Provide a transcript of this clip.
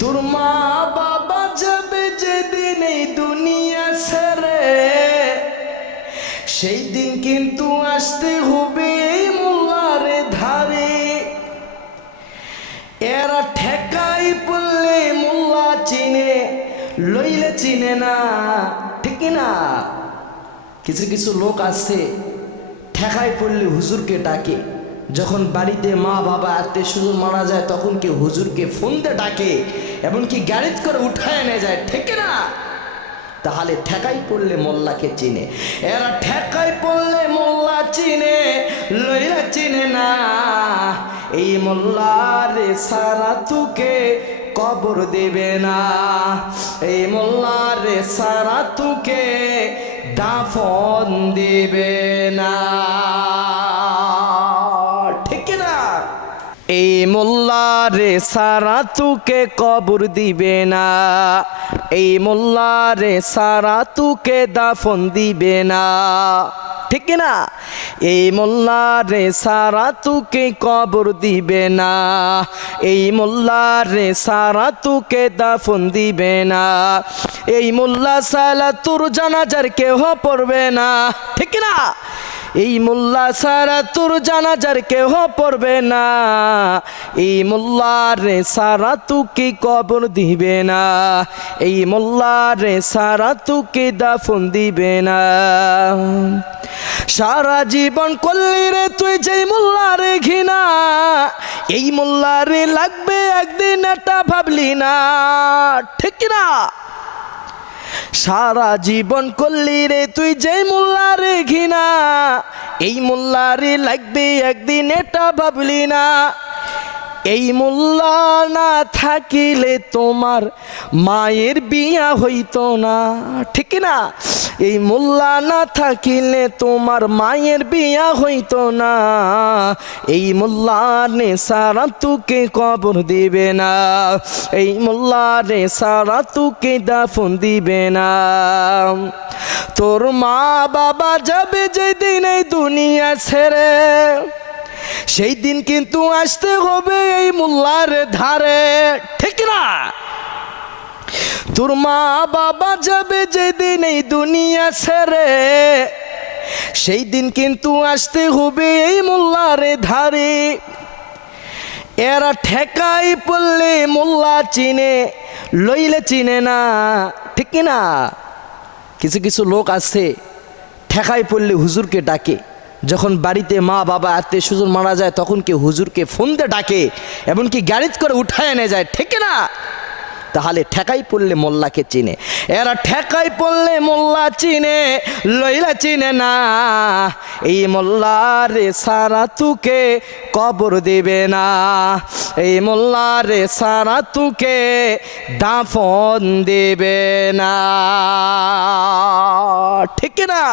তোর মা বাবা যাবে যেদিন এই দুনিয়া ছেড়ে, সেই দিন কিন্তু আসতে হবে এই মোল্লারে ধারে। এরা ঠেকাই পড়লে মোল্লা চিনে, লইলে চিনে না, ঠিক না? কিছু কিছু লোক আছে ঠেকাই পড়লে হুজুরকে ডাকে, যখন বাড়িতে মা বাবা আত্মীয় স্বজন মারা যায় তখন কি হুজুরকে ফোন দিয়ে ডাকে, এমনকি গাড়িতে করে উঠায় এনে যায়, ঠিক না? তাহলে ঠেকাই পড়লে মোল্লাকে চিনে। এরা ঠেকাই পড়লে মোল্লা চিনে, লইলা চিনে না। এই মোল্লারে সারা তুকে কবর দেবে না, এই মোল্লারে সারা তুকে দাফন দেবে না, ঠিক না? এই মোল্লারে সারা তুকে কবর দিবে না, এই মোল্লারে সারা তুকে দাফন দিবে না, ঠিক না? এই মোল্লারে সারা তুকে কবর দিবে না, এই মোল্লারে সারা তুকে দাফন দিবে না। এই মোল্লা সালা তোর জানাজার কেহ পড়বে না, ঠিক না? এই মোল্লা সারা তোর জানাজার কেহ পড়বে না, এই মোল্লারে সারা তুকে কবর দিবে না, এই মোল্লারে সারা তুকে দাফন দিবে না। সারা জীবন করলি রে তুই যেই মোল্লারে ঘৃণা, এই মোল্লারে লাগবে একদিন এটা ভাবলি না, ঠিক না? সারা জীবন করলি রে তুই যেই মোল্লারে ঘৃণা, এই মোল্লারে লাগবে একদিন এটা ভাবলি না। এই মোল্লা না থাকিলে তোমার মায়ের বিয়া হইতো না, ঠিক না? এই মোল্লা না থাকিলে তোমার মায়ের বিয়া হইতো না, এই মোল্লা নে সারা তুকে কবর দিবে না, এই মোল্লা রে সারা তুকে দাফন দিবে না। তোর মা বাবা যাবে যেদিন এই দুনিয়া ছেড়ে, সেই দিন কিন্তু আসতে হবে এই মোল্লার ধারে, ঠিক না? তোর মা বাবা যাবে যেদিন এই দুনিয়া ছেড়ে, সেই দিন কিন্তু আসতে হবে এই মোল্লার ধারে। এরা ঠেকাই পড়লে মোল্লা চিনে, লইলে চিনে না, ঠিক না? কিছু কিছু লোক আছে ঠেকাই পড়লে হুজুরকে ডাকে, যখন বাড়িতে মা বাবা আত্মীয় স্বজন মারা যায় তখন কি হুজুরকে ফোন দিয়ে ডাকে, এমনকি গাড়িতে করে উঠায় এনে যায়, ঠিক না? তাহলে ঠেকাই পড়লে মোল্লাকে চিনে। এরা ঠেকাই পড়লে মোল্লা চিনে, লইলা চিনে না। এই মোল্লারে সারা তুকে কবর দেবে না, এই মোল্লারে সারা তুকে দাফন দেবে না, ঠিক না?